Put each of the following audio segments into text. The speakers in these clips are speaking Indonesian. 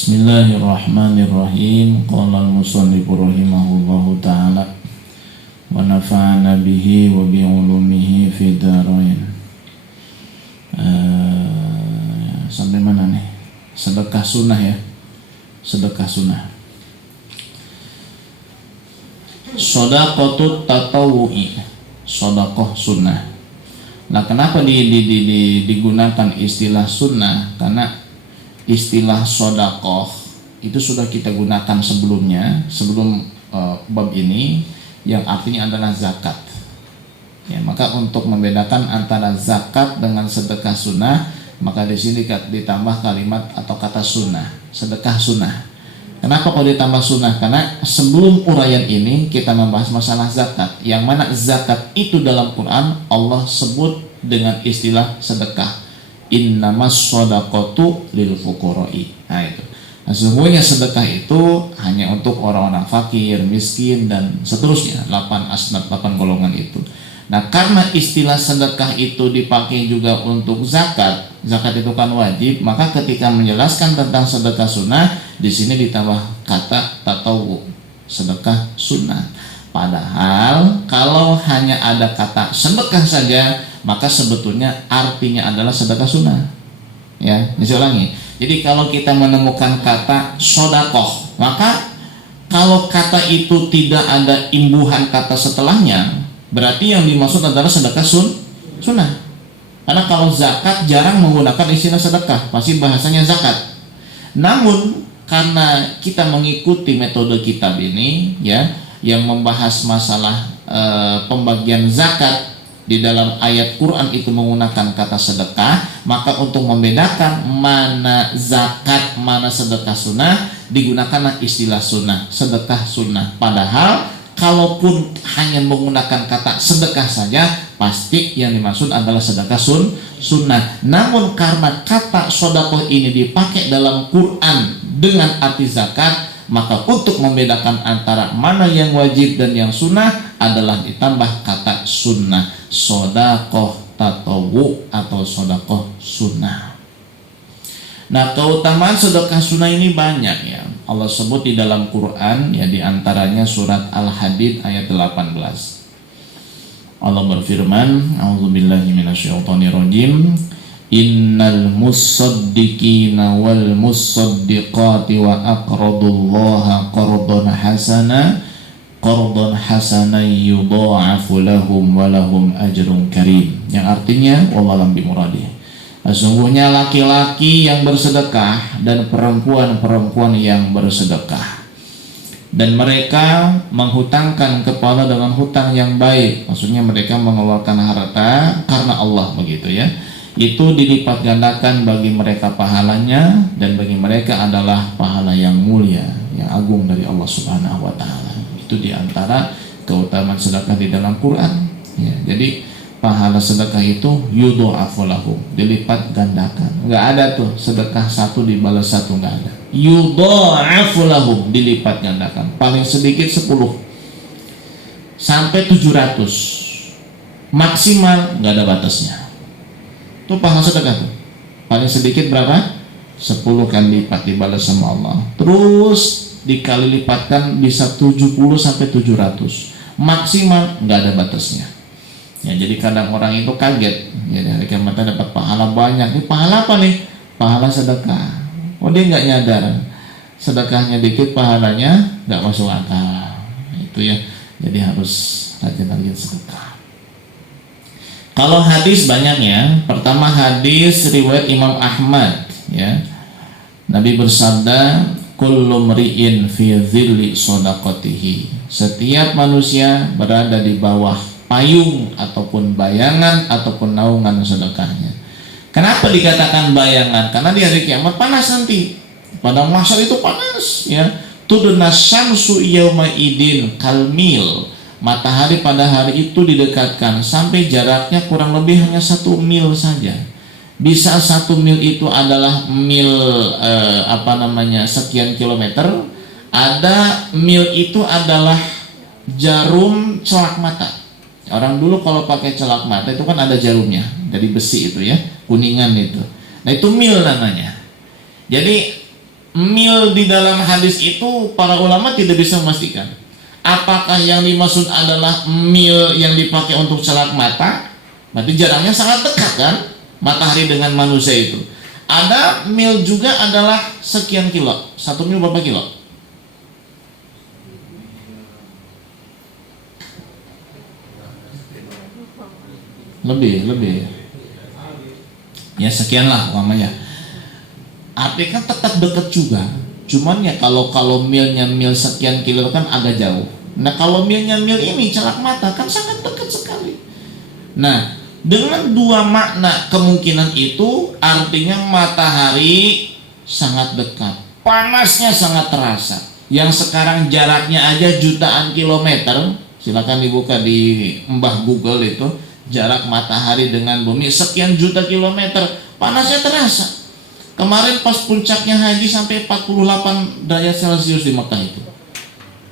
Bismillahirrahmanirrahim. Qala al-musannifu rahimahullahu ta'ala wa nafa'ana bihi wa bi'ulumihi fi dharain. Sampai mana nih? Sedekah sunnah ya. Sedekah sunnah. Shadaqatut tatawu'i. Sedekah sunnah. Nah, kenapa digunakan istilah sunnah? Karena istilah sodakoh itu sudah kita gunakan sebelumnya, sebelum bab ini, yang artinya adalah zakat. Ya, maka untuk membedakan antara zakat dengan sedekah sunnah, maka di sini ditambah kalimat atau kata sunnah, sedekah sunnah. Kenapa kalau ditambah sunnah? Karena sebelum uraian ini kita membahas masalah zakat, yang mana zakat itu dalam Quran Allah sebut dengan istilah sedekah. Innamas shadaqatu lil fuqara'i. Nah itu. Nah, sesungguhnya sedekah itu hanya untuk orang-orang fakir, miskin dan seterusnya, 8 asnaf, 8 golongan itu. Nah, karena istilah sedekah itu dipakai juga untuk zakat, zakat itu kan wajib, maka ketika menjelaskan tentang sedekah sunnah, di sini ditambah kata tatawu, sedekah sunnah. Padahal kalau hanya ada kata sedekah saja, maka sebetulnya artinya adalah sedekah sunnah. Ya, saya ulangi. Jadi kalau kita menemukan kata sodakoh, maka kalau kata itu tidak ada imbuhan kata setelahnya, berarti yang dimaksud adalah sedekah sunnah. Karena kalau zakat jarang menggunakan istilah sedekah, pasti bahasanya zakat. Namun karena kita mengikuti metode kitab ini, ya, yang membahas masalah pembagian zakat di dalam ayat Quran itu menggunakan kata sedekah, maka untuk membedakan mana zakat, mana sedekah sunnah, digunakanlah istilah sunnah, sedekah sunnah. Padahal kalaupun hanya menggunakan kata sedekah saja, pasti yang dimaksud adalah sedekah sunnah. Namun karena kata sedekah ini dipakai dalam Quran dengan arti zakat, maka untuk membedakan antara mana yang wajib dan yang sunnah adalah ditambah kata sunnah, sodakoh tatawu atau sodakoh sunnah. Nah, keutamaan sedekah sunnah ini banyak ya. Allah sebut di dalam Quran, ya, diantaranya surat Al-Hadid ayat 18. Allah berfirman, A'udzubillahi minasyaitonirrajim. Innal musaddiqina wal musaddiqati wa aqradullaha qardan hasanan yudha'afu lahum wa lahum ajrun karim. Yang artinya wallahualam bimuradi. Sesungguhnya laki-laki yang bersedekah dan perempuan-perempuan yang bersedekah, dan mereka menghutangkan kepala dengan hutang yang baik, maksudnya mereka mengeluarkan harta karena Allah, begitu ya, itu dilipat gandakan bagi mereka pahalanya, dan bagi mereka adalah pahala yang mulia, yang agung dari Allah Subhanahu wa taala. Itu diantara keutamaan sedekah di dalam Quran ya. Jadi pahala sedekah itu yudha'afu lahum, dilipat gandakan. Enggak ada tuh sedekah satu dibalas satu, enggak ada. Yudha'afu lahum, dilipat gandakan. Paling sedikit 10 sampai 700. Maksimal enggak ada batasnya. Itu pahala sedekah tuh. Paling sedikit berapa? 10 kali lipat dibalas sama Allah. Terus dikali lipatkan bisa 70 sampai 700. Maksimal nggak ada batasnya. Ya, jadi kadang orang itu kaget. Ya, hari kiamat dapat pahala banyak. Ini pahala apa nih? Pahala sedekah. Oh, dia nggak nyadar. Sedekahnya dikit, pahalanya nggak masuk akal. Itu ya. Jadi harus rajin-rajin sedekah. Kalau hadis banyaknya. Pertama hadis riwayat Imam Ahmad ya. Nabi bersabda, kullu mri'in fi dhilli shadaqatihi. Setiap manusia berada di bawah payung ataupun bayangan ataupun naungan sedekahnya. Kenapa dikatakan bayangan? Karena di hari kiamat panas nanti. Pada masa itu panas ya. Tudna syamsu yauma idin kalmil. Matahari pada hari itu didekatkan sampai jaraknya kurang lebih hanya 1 mil saja. Bisa 1 mil itu adalah mil sekian kilometer. Ada mil itu adalah jarum celak mata. Orang dulu kalau pakai celak mata itu kan ada jarumnya dari besi itu ya, kuningan itu. Nah itu mil namanya. Jadi mil di dalam hadis itu para ulama tidak bisa memastikan apakah yang dimaksud adalah mil yang dipakai untuk celak mata, berarti jaraknya sangat dekat kan matahari dengan manusia itu. Ada mil juga adalah sekian kilo. 1 mil berapa kilo? Lebih ya sekian lah umpamanya. Artinya kan tetap dekat juga, cuman ya kalau milnya mil sekian kilo kan agak jauh. Nah kalau milnya mil ini celak mata kan sangat dekat sekali. Nah dengan dua makna kemungkinan itu artinya matahari sangat dekat, panasnya sangat terasa. Yang sekarang jaraknya aja jutaan kilometer, silakan dibuka di Mbah Google itu, jarak matahari dengan bumi sekian juta kilometer, panasnya terasa. Kemarin pas puncaknya haji sampai 48 derajat Celcius di Mekah itu,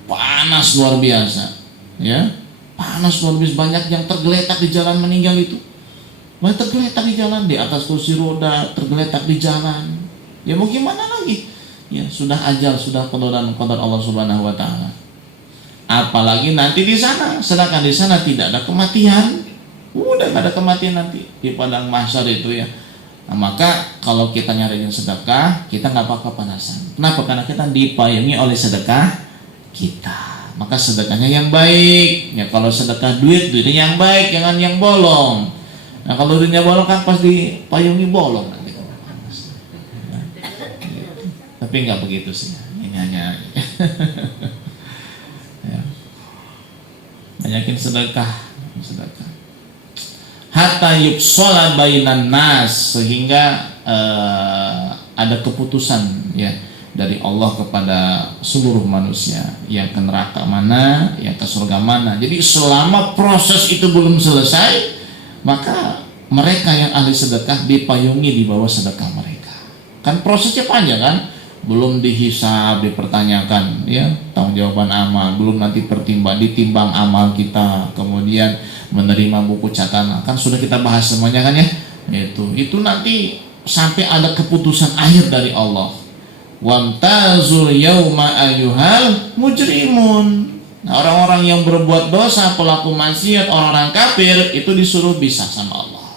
panas luar biasa, ya, panas luar biasa. Banyak yang tergeletak di jalan meninggal itu, banyak tergeletak di jalan, di atas kursi roda, tergeletak di jalan. Ya mau gimana lagi? Ya sudah ajal, sudah qadar Allah Subhanahu Wa Taala. Apalagi nanti di sana, sedangkan di sana tidak ada kematian, udah nggak ada kematian nanti di padang mahsyar itu ya. Nah, maka kalau kita nyariin sedekah, kita nggak bakal kepanasan. Kenapa? Karena kita dipayungi oleh sedekah kita. Maka sedekahnya yang baik. Ya kalau sedekah duitnya yang baik, jangan yang bolong. Nah kalau duitnya bolong kan pas dipayungi bolong nanti kalau panas. Nah, gitu. Tapi nggak begitu sih. Ini hanya ya. Banyakin sedekah. Hatta yuksola bainan nas, sehingga ada keputusan ya dari Allah kepada seluruh manusia, yang ke neraka mana, yang ke surga mana. Jadi selama proses itu belum selesai, maka mereka yang ahli sedekah dipayungi di bawah sedekah mereka. Kan prosesnya panjang kan, belum dihisab, dipertanyakan ya tanggung jawaban amal, belum nanti ditimbang amal kita, kemudian menerima buku catatan, kan sudah kita bahas semuanya kan ya. Itu nanti sampai ada keputusan akhir dari Allah. Wamtazul yauma ayyuhal mujrimun. Nah, orang-orang yang berbuat dosa, pelaku maksiat, orang-orang kafir itu disuruh pisah sama Allah.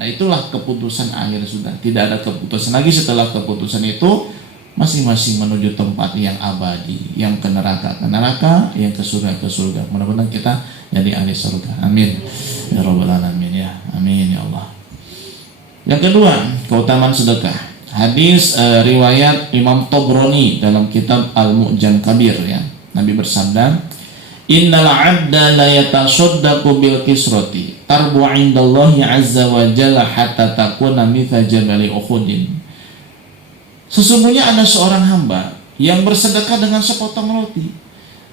Nah, itulah keputusan akhir sudah. Tidak ada keputusan lagi setelah keputusan itu. Masing-masing menuju tempat yang abadi, yang ke neraka, yang ke surga. Mudah-mudahan kita jadi ahli surga. Amin. Ya Rabbal Alamin ya. Amin ya Allah. Yang kedua, keutamaan sedekah. Hadis riwayat Imam Tabrani dalam kitab Al-Mu'jam Kabir ya. Nabi bersabda, "Innal 'abda la yatasaddaqu bil kisrati tarbu 'indallahi 'azza wa jalla hatta takuna mitha jabali Uhudin." Sesungguhnya ada seorang hamba yang bersedekah dengan sepotong roti.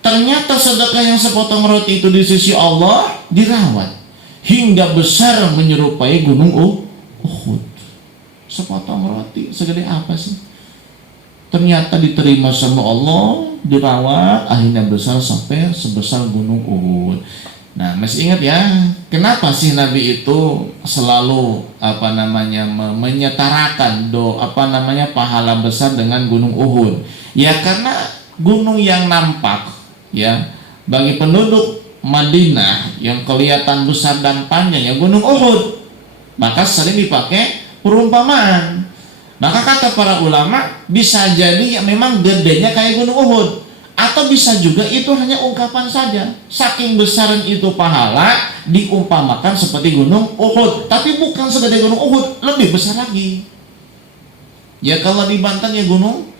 Ternyata sedekah yang sepotong roti itu di sisi Allah dirawat hingga besar menyerupai gunung Uhud. Sepotong roti segede apa sih? Ternyata diterima sama Allah, dirawat, akhirnya besar sampai sebesar gunung Uhud. Nah, masih ingat ya, kenapa sih Nabi itu selalu menyetarakan pahala besar dengan gunung Uhud? Ya karena gunung yang nampak ya bagi penduduk Madinah yang kelihatan besar dan panjang ya gunung Uhud. Maka sering dipakai perumpamaan. Maka kata para ulama, bisa jadi ya memang gedenya kayak gunung Uhud, atau bisa juga itu hanya ungkapan saja. Saking besaran itu pahala diumpamakan seperti gunung Uhud, tapi bukan segede gunung Uhud, lebih besar lagi. Ya kalau di Banten ya gunung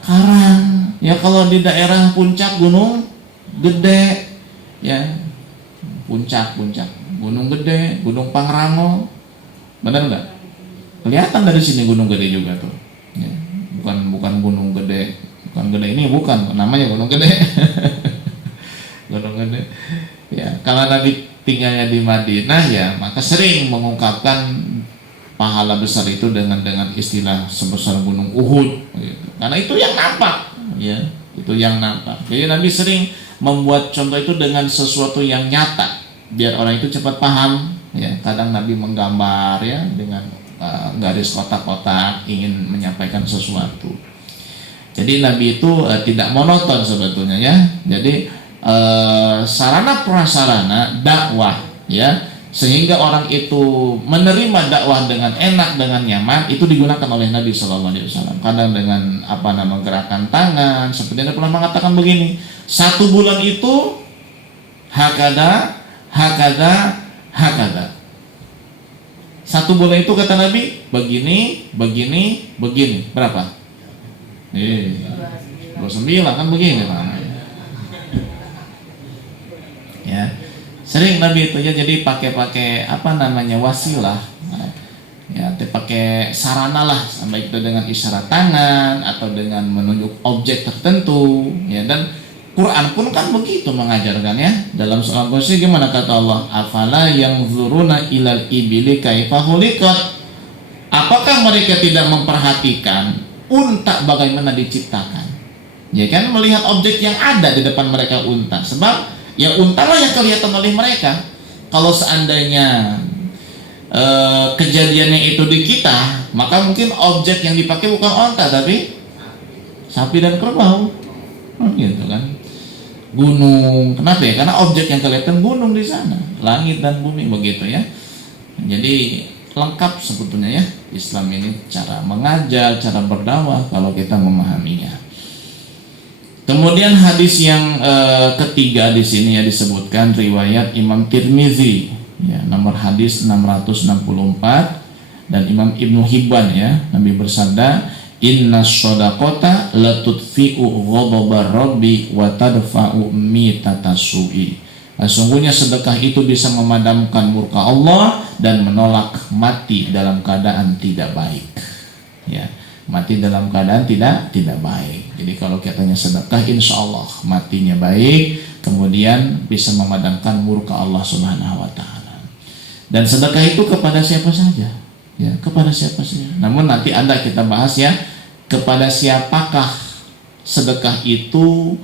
Karang, ya kalau di daerah puncak gunung Gede, ya puncak gunung Gede, gunung Pangrango, benar nggak? Kelihatan dari sini gunung Gede juga tuh. Ya, bukan gunung Gede. Bukan Gede ini, bukan namanya Gunung Gede. Gunung Gede ya, kalau Nabi tinggalnya di Madinah ya maka sering mengungkapkan pahala besar itu dengan istilah sebesar gunung Uhud gitu. Karena itu yang nampak ya, itu yang nampak. Jadi Nabi sering membuat contoh itu dengan sesuatu yang nyata biar orang itu cepat paham ya. Kadang Nabi menggambar ya dengan garis kotak-kotak ingin menyampaikan sesuatu. Jadi Nabi itu tidak monoton sebetulnya ya. Jadi sarana prasarana dakwah ya, sehingga orang itu menerima dakwah dengan enak, dengan nyaman, itu digunakan oleh Nabi Shallallahu Alaihi Wasallam. Kadang dengan gerakan tangan, seperti Anda pernah mengatakan begini, 1 bulan itu hakada, hakada, hakada. 1 bulan itu kata Nabi begini, begini, begini. Berapa? 29 kan begini Pak. Ya, sering Nabi itu ya, jadi pakai wasilah ya, pakai sarana lah, baik itu dengan isyarat tangan atau dengan menunjuk objek tertentu ya. Dan Quran pun kan begitu mengajarkan ya. Dalam surah Qasas gimana kata Allah, afala yanzuruna ilal ibili kaifa khuliqat. Apakah mereka tidak memperhatikan unta bagaimana diciptakan? Ya kan, melihat objek yang ada di depan mereka, unta. Sebab ya unta lah yang kelihatan oleh mereka. Kalau seandainya kejadiannya itu di kita, maka mungkin objek yang dipakai bukan unta tapi sapi dan kerbau, gitu kan. Gunung, kenapa ya? Karena objek yang kelihatan gunung di sana, langit dan bumi, begitu ya. Jadi lengkap sebetulnya ya Islam ini, cara mengajar, cara berdakwah kalau kita memahaminya. Kemudian hadis yang ketiga di sini ya disebutkan riwayat Imam Tirmizi ya, nomor hadis 664, dan Imam Ibnu Hibban ya, Nabi bersabda, inna shadaqata latutfi'u ghadabar rabbi wa tadfa'u mitatasu'i. Sesungguhnya sedekah itu bisa memadamkan murka Allah dan menolak mati dalam keadaan tidak baik ya. Mati dalam keadaan tidak baik. Jadi kalau katanya sedekah, insya Allah matinya baik, kemudian bisa memadamkan murka Allah Subhanahu Wa Taala. Dan sedekah itu kepada siapa saja, ya, kepada siapa saja. Namun nanti ada kita bahas ya, kepada siapakah sedekah itu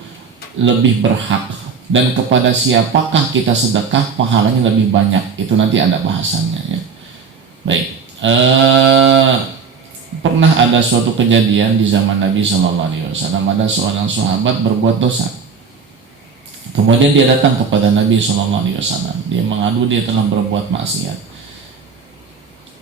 lebih berhak, dan kepada siapakah kita sedekah pahalanya lebih banyak. Itu nanti ada bahasannya ya. Baik. Pernah ada suatu kejadian di zaman Nabi Shallallahu Alaihi Wasallam, ada seorang sahabat berbuat dosa. Kemudian dia datang kepada Nabi Shallallahu Alaihi Wasallam. Dia mengadu dia telah berbuat maksiat.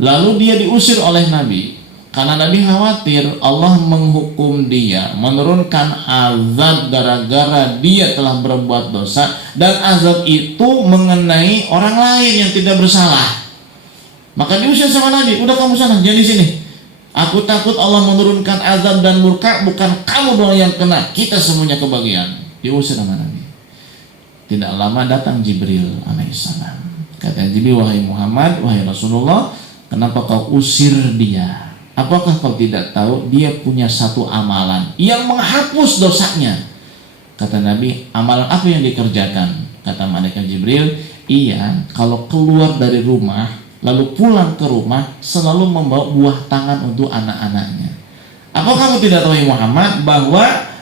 Lalu dia diusir oleh Nabi karena Nabi khawatir Allah menghukum dia, menurunkan azab gara-gara dia telah berbuat dosa, dan azab itu mengenai orang lain yang tidak bersalah. Maka diusir sama Nabi, udah kamu sana, jangan di sini. Aku takut Allah menurunkan azab dan murka, bukan kamu doang yang kena, kita semuanya kebagian. Diusir sama Nabi. Tidak lama datang Jibril alaihissalam. Kata Jibril, wahai Muhammad, wahai Rasulullah, kenapa kau usir dia? Apakah kau tidak tahu dia punya satu amalan yang menghapus dosanya? Kata Nabi, amalan apa yang dikerjakan? Kata malaikat Jibril, iya, kalau keluar dari rumah lalu pulang ke rumah selalu membawa buah tangan untuk anak-anaknya. Apa kamu tidak tahu Muhammad bahwa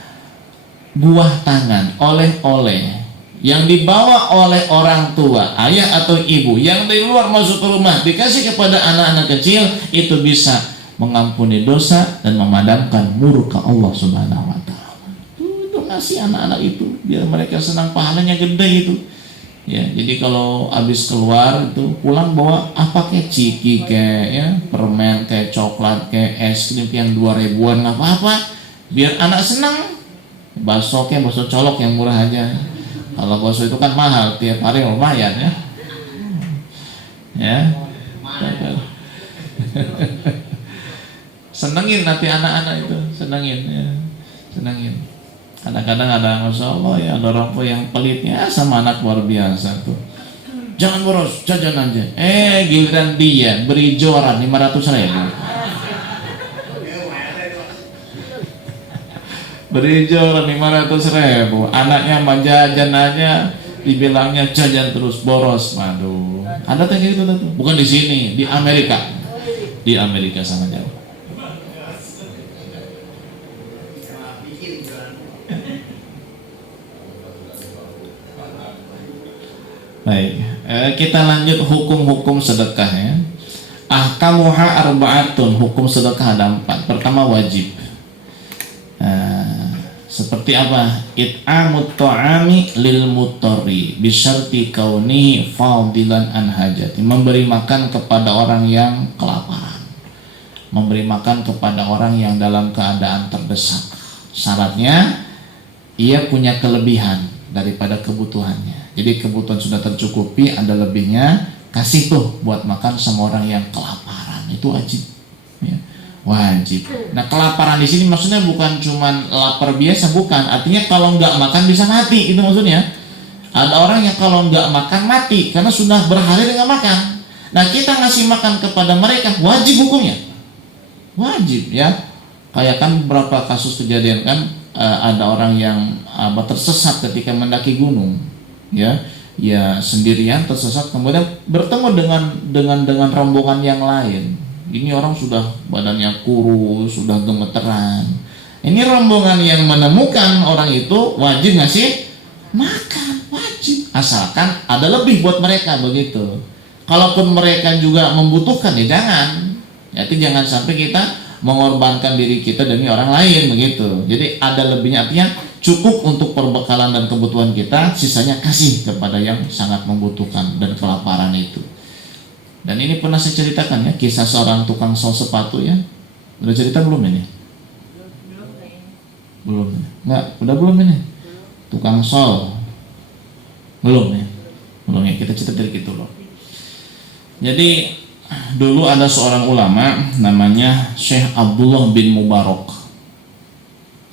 buah tangan, oleh-oleh yang dibawa oleh orang tua, ayah atau ibu, yang dari luar masuk ke rumah dikasih kepada anak-anak kecil, itu bisa mengampuni dosa dan memadamkan murka Allah Subhanahu Wa Taala. Itu ngasih anak-anak itu biar mereka senang, pahalanya gede itu. Ya, jadi kalau habis keluar itu pulang bawa apa, kayak ciki, kayak ya, permen, kayak coklat, kayak es krim yang 2.000-an, nggak apa-apa, biar anak senang. Bakso, kayak bakso colok yang murah aja. Kalau bakso itu kan mahal, tiap hari lumayan ya. Ya. Senengin nanti anak-anak itu, senengin ya, senengin. Kadang-kadang ada, Masya Allah ya, ada orang tua yang pelitnya sama anak luar biasa tuh. Jangan boros, jajan aja. Giliran dia beri joran 500.000. Beri joran 500.000. Anaknya mah jajan aja, dibilangnya jajan terus, boros. Waduh. Ada kayak gitu tuh. Bukan di sini, di Amerika. Di Amerika sangat jauh. Baik, kita lanjut hukum-hukum sedekah ya. Ahkamuha arba'atun, hukum sedekah ada 4. Pertama wajib. Seperti apa? It'amut ta'ami lil muttari bisyarti kaunihi fadilan an hajati. Memberi makan kepada orang yang kelaparan. Memberi makan kepada orang yang dalam keadaan terdesak. Syaratnya ia punya kelebihan daripada kebutuhannya. Jadi kebutuhan sudah tercukupi, ada lebihnya, kasih tuh buat makan sama orang yang kelaparan. Itu wajib. Ya. Wajib. Nah, kelaparan di sini maksudnya bukan cuman lapar biasa, bukan. Artinya kalau nggak makan bisa mati, itu maksudnya. Ada orang yang kalau nggak makan mati karena sudah berhari nggak makan. Nah, kita ngasih makan kepada mereka wajib hukumnya. Wajib ya. Kayak kan beberapa kasus kejadian kan, ada orang yang tersesat ketika mendaki gunung, ya sendirian tersesat, kemudian bertemu dengan rombongan yang lain. Ini orang sudah badannya kurus, sudah gemeteran. Ini rombongan yang menemukan orang itu wajib ngasih makan, wajib. Asalkan ada lebih buat mereka begitu. Kalaupun mereka juga membutuhkan ya jangan. Jadi jangan sampai kita mengorbankan diri kita demi orang lain begitu. Jadi ada lebihnya, artinya cukup untuk perbekalan dan kebutuhan kita, sisanya kasih kepada yang sangat membutuhkan dan kelaparan itu. Dan ini pernah saya ceritakan ya, kisah seorang tukang sol sepatu ya. Udah cerita belum ini? Belum. Enggak, udah belum ini? Tukang sol. Belum ya? Belum ya, kita cerita dari gitu loh. Jadi dulu ada seorang ulama namanya Syekh Abdullah bin Mubarak.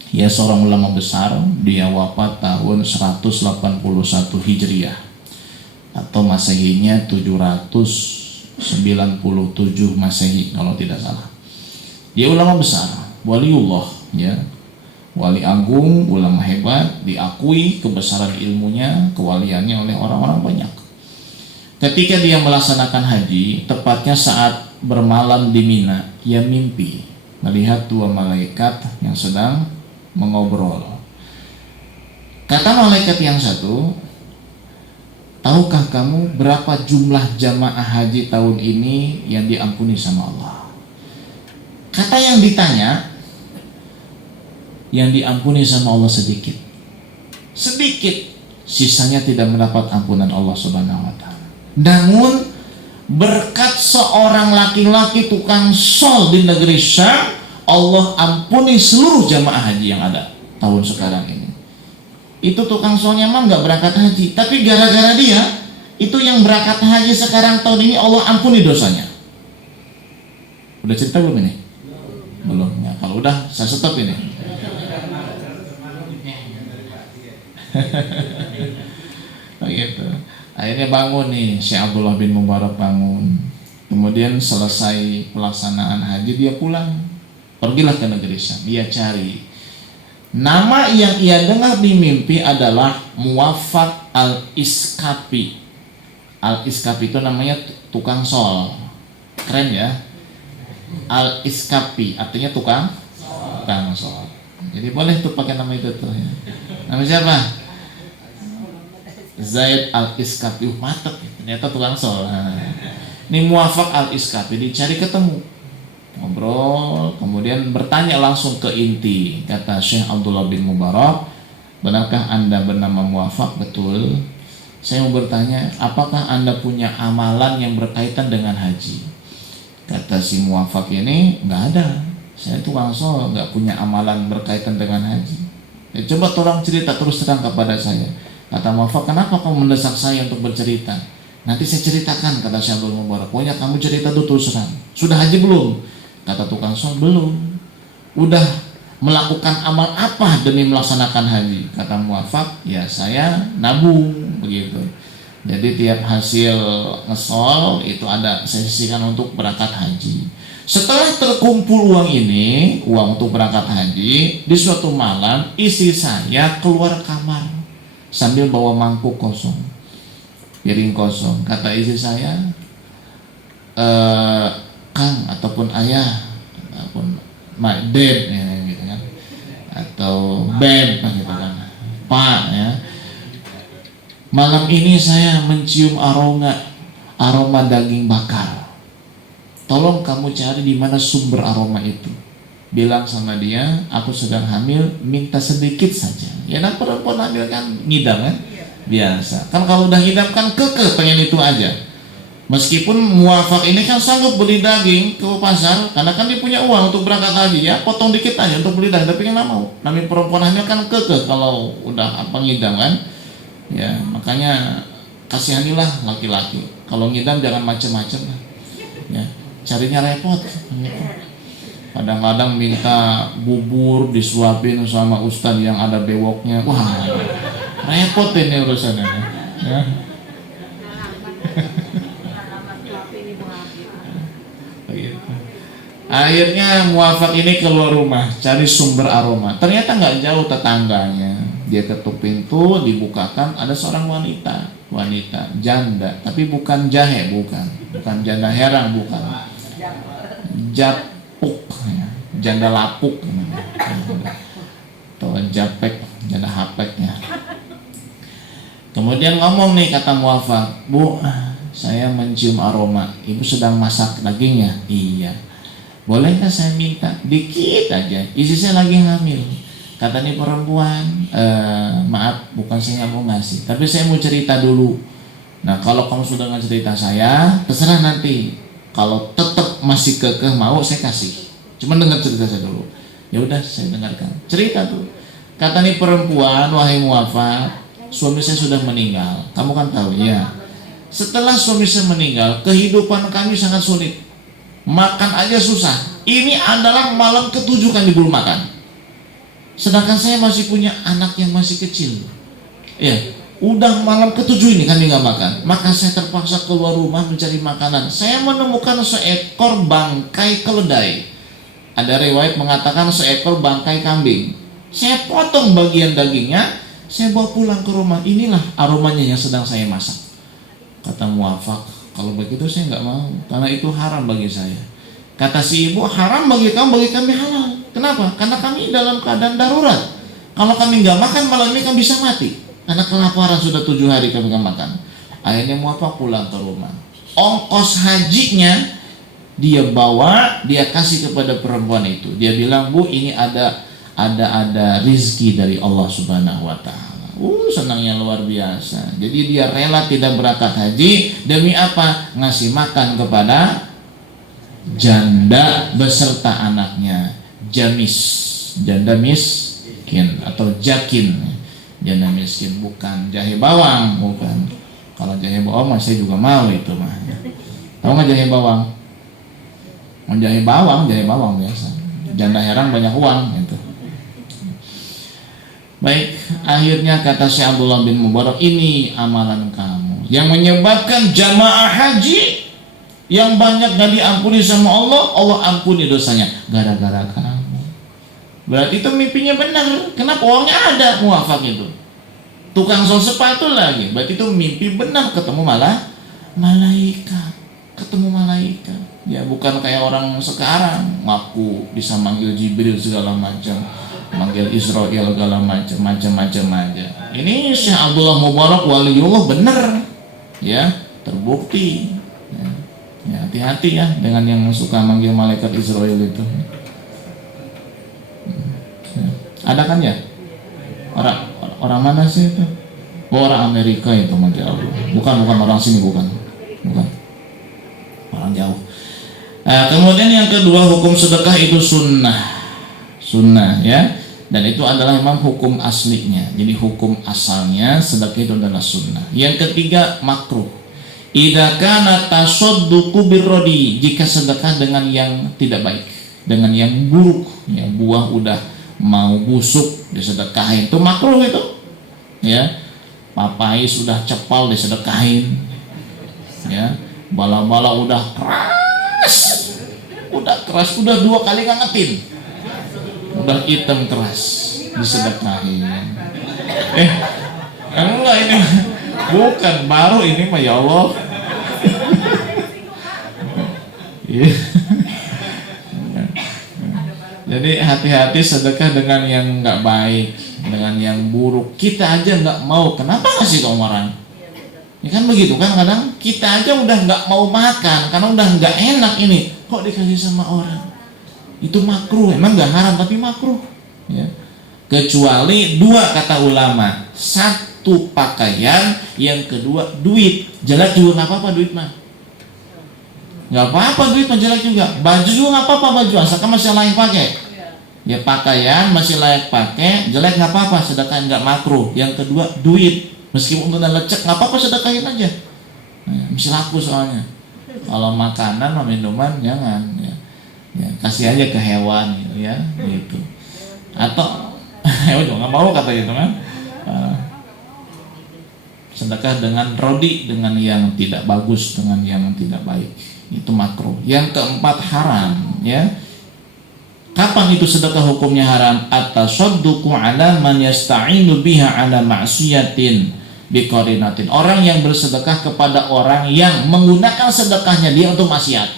Ya, seorang ulama besar, dia wafat tahun 181 Hijriah atau Masehinya 797 Masehi kalau tidak salah. Dia ulama besar, waliullah ya. Wali agung, ulama hebat, diakui kebesaran ilmunya, kewaliannya oleh orang-orang banyak. Ketika dia melaksanakan haji, tepatnya saat bermalam di Mina, ia mimpi melihat dua malaikat yang sedang mengobrol. Kata malaikat yang satu, tahukah kamu berapa jumlah jamaah haji tahun ini yang diampuni sama Allah? Kata yang ditanya, yang diampuni sama Allah sedikit. Sedikit, sisanya tidak mendapat ampunan Allah Subhanahu wa Ta'ala. Namun berkat seorang laki-laki tukang sol di negeri Syam, Allah ampuni seluruh jamaah haji yang ada tahun sekarang ini. Itu tukang solnya mah nggak berangkat haji, tapi gara-gara dia itu yang berangkat haji sekarang tahun ini Allah ampuni dosanya. Udah cerita belum ini? Belum ya. Kalau udah saya stop ini. Begitu. Akhirnya bangun nih Syekh Abdullah bin Mubarak bangun. Kemudian selesai pelaksanaan haji dia pulang. Pergilah ke negeri Syam. Dia cari. Nama yang ia dengar di mimpi adalah Muwaffaq al-Iskapi. Al-Iskapi itu namanya tukang sol. Keren ya. Al-Iskapi artinya tukang sol. Jadi boleh tuh pakai nama itu tuh ya. Nama siapa? Zaid al-Iskapi. Mantap ya. Ternyata tukang sol. Ini Muwaffaq al-Iskapi dicari ketemu. Ngobrol, kemudian bertanya langsung ke inti. Kata Syekh Abdullah bin Mubarak, benarkah Anda bernama Muwaffaq? Betul. Saya mau bertanya, apakah Anda punya amalan yang berkaitan dengan haji? Kata si Muwaffaq ini, nggak ada. Saya tukang sol, nggak punya amalan berkaitan dengan haji. Ya, coba tolong cerita terus terang kepada saya. Kata Muwaffaq, kenapa kamu mendesak saya untuk bercerita? Nanti saya ceritakan, kata Syekh Abdullah bin Mubarak. Pokoknya kamu cerita tuh terus terang. Sudah haji belum? Kata tukang sol, belum. Udah melakukan amal apa demi melaksanakan haji? Kata Muwaffaq, ya saya nabung begitu. Jadi tiap hasil ngesol itu ada saya sisihkan untuk berangkat haji. Setelah terkumpul uang ini, uang untuk berangkat haji, di suatu malam istri saya keluar kamar sambil bawa mangkuk kosong, piring kosong. Kata istri saya, Kang ataupun ayah ataupun my dad ya, gitu kan, atau beb gitu kan, Pak ya, malam ini saya mencium aroma daging bakar. Tolong kamu cari di mana sumber aroma itu. bilang sama dia, aku sedang hamil, minta sedikit saja. Ya, nah perempuan hamil kan ngidam kan, biasa. Kan kalau udah ngidam kan kekeh pengen itu aja. Meskipun muafak ini kan sanggup beli daging ke pasar, karena kan dia punya uang untuk berangkat haji, ya potong dikit aja untuk beli daging, tapi kan nggak mau. Namanya perempuan hamil kan kekeh kalau udah apa ngidam kan, ya makanya kasihanilah laki-laki. Kalau ngidam jangan macem-macem lah, ya carinya repot. Kadang-kadang minta bubur disuapin sama ustadz yang ada bewoknya, wah repot ini urusannya, ya. Akhirnya muafak ini keluar rumah cari sumber aroma. Ternyata nggak jauh tetangganya. Dia ketuk pintu, dibukakan, ada seorang wanita janda, tapi bukan jahe, bukan janda herang, bukan japuk, ya. Janda lapuk, atau japek, janda hapeknya. Kemudian ngomong nih, kata muafak, Bu, saya mencium aroma, Ibu sedang masak dagingnya? Iya. Bolehkah saya minta dikit aja, istri saya lagi hamil. Kata nih perempuan, maaf, bukan saya nggak mau ngasih, tapi saya mau cerita dulu. Nah, kalau kamu sudah nggak cerita saya, terserah nanti. Kalau tetap masih kekeh mau, saya kasih. Cuma dengar cerita saya dulu. Ya udah, saya dengarkan. Cerita tuh. Kata nih perempuan, wahai muafak, suami saya sudah meninggal. Kamu kan tahu ya. Setelah suami saya meninggal, kehidupan kami sangat sulit. Makan aja susah. Ini adalah malam ke-7 kami belum makan. Sedangkan saya masih punya anak yang masih kecil. Ya, udah malam ke-7 ini kami nggak makan. Maka saya terpaksa keluar rumah mencari makanan. Saya menemukan seekor bangkai keledai. Ada riwayat mengatakan seekor bangkai kambing. Saya potong bagian dagingnya, saya bawa pulang ke rumah. Inilah aromanya yang sedang saya masak. Kata muafak, kalau begitu saya nggak mau, karena itu haram bagi saya. Kata si ibu, haram bagi kami halal. Kenapa? Karena kami dalam keadaan darurat. Kalau kami nggak makan malam ini kami bisa mati. Karena kelaparan sudah 7 hari kami nggak makan. Akhirnya muafak pulang ke rumah. Ongkos hajinya dia bawa, dia kasih kepada perempuan itu. Dia bilang, Bu, ini ada rizki dari Allah Subhanahu Wa Taala. Senangnya luar biasa. Jadi dia rela tidak berangkat haji demi apa? Ngasih makan kepada janda beserta anaknya. Jamis, janda miskin atau jakin. Janda miskin, bukan jahe bawang, bukan. Kalau jahe bawang mah saya juga mau itu mah. Tahu nggak jahe bawang? Jahe bawang biasa. Janda herang banyak uang itu. Baik, akhirnya kata Syekh Abdullah bin Mubarak, ini amalan kamu yang menyebabkan jamaah haji yang banyak gak diampuni sama Allah, Allah ampuni dosanya gara-gara kamu. Berarti itu mimpinya benar. Kenapa? Uangnya ada, muafak itu. Tukang sol sepatu lagi. Berarti itu mimpi benar, ketemu malah malaikat. Ketemu malaikat. Ya bukan kayak orang sekarang ngaku bisa manggil Jibril segala macam, manggil Israel segala macam aja. Ini Syekh Abdullah Mubarak waliullah bener, ya terbukti. Ya, hati-hati ya dengan yang suka manggil malaikat Israel itu. Ada kan ya? Orang mana sih itu? Orang Amerika itu manggil Allah. Bukan orang sini, bukan. Orang jauh. Kemudian yang kedua, hukum sedekah itu sunnah ya, dan itu adalah memang hukum aslinya. Jadi hukum asalnya sedekah itu adalah sunnah. Yang ketiga, makruh. Idza kana tasadduqu birradi, jika sedekah dengan yang tidak baik, dengan yang buruk, ya buah udah mau busuk disedekahin, itu makruh itu. Ya, papai sudah cepal disedekahin. Ya, bala-bala udah keras, udah 2 kali ngangetin, udah hitam keras disedekahin. Enggak, ini bukan baru ini mah, ya Allah. Jadi hati-hati sedekah dengan yang nggak baik, dengan yang buruk. Kita aja nggak mau, kenapa ngasih ke orang? Ya kan begitu kan, kadang kita aja udah nggak mau makan karena udah nggak enak ini, kok dikasih sama orang. Itu makruh, emang nggak haram tapi makruh. Ya. Kecuali dua kata ulama, satu pakaian, yang kedua duit. Jelek juga nggak apa-apa duit mah. Nggak apa-apa duit mah jelek juga. Baju juga nggak apa-apa baju, asalkan masih layak pakai. Ya pakaian masih layak pakai, jelek nggak apa-apa, sedekah nggak makruh. Yang kedua duit, meskipun udah lecek nggak apa-apa, sedekahin aja. Masih laku soalnya. Kalau makanan atau minuman jangan. Ya, kasih aja ke hewan gitu ya, gitu. Atau hewan juga nggak mau kata gitu kan. Sedekah dengan rodi, dengan yang tidak bagus, dengan yang tidak baik, itu makruh. Yang keempat haram, ya. Kapan itu sedekah hukumnya haram? At-tasadduqu 'ala man yasta'inu biha 'ala ma'siyatin biqarinatin. Orang yang bersedekah kepada orang yang menggunakan sedekahnya dia untuk maksiat.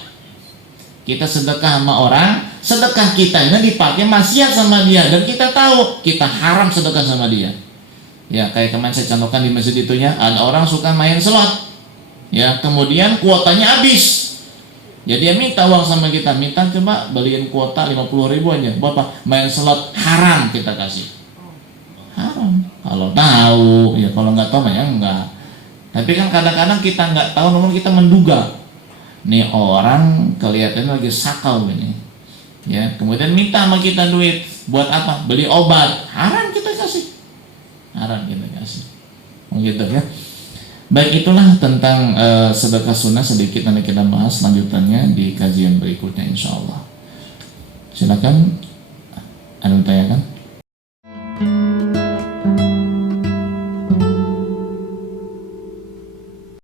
Kita sedekah sama orang, sedekah kita ini dipakai maksiat sama dia, dan kita tahu kita haram sedekah sama dia. Ya, kayak kemarin saya contohkan di masjid itunya, ada orang suka main slot. Ya, kemudian kuotanya habis. Jadi dia minta uang sama kita, minta coba beliin kuota 50.000 aja. Buat apa? Main slot, haram kita kasih. Haram. Kalau tahu, ya kalau nggak tahu ya enggak. Tapi kan kadang-kadang kita nggak tahu, namun kita menduga. Nih orang kelihatannya lagi sakau ini. Ya, kemudian minta sama kita duit. Buat apa? Beli obat. Haram kita kasih. Haram kita kasih. Begitu ya. Baik, itulah tentang sedekah sunnah, sedikit nanti kita bahas lanjutannya di kajian berikutnya insyaallah. Silakan, ada yang tanyakan?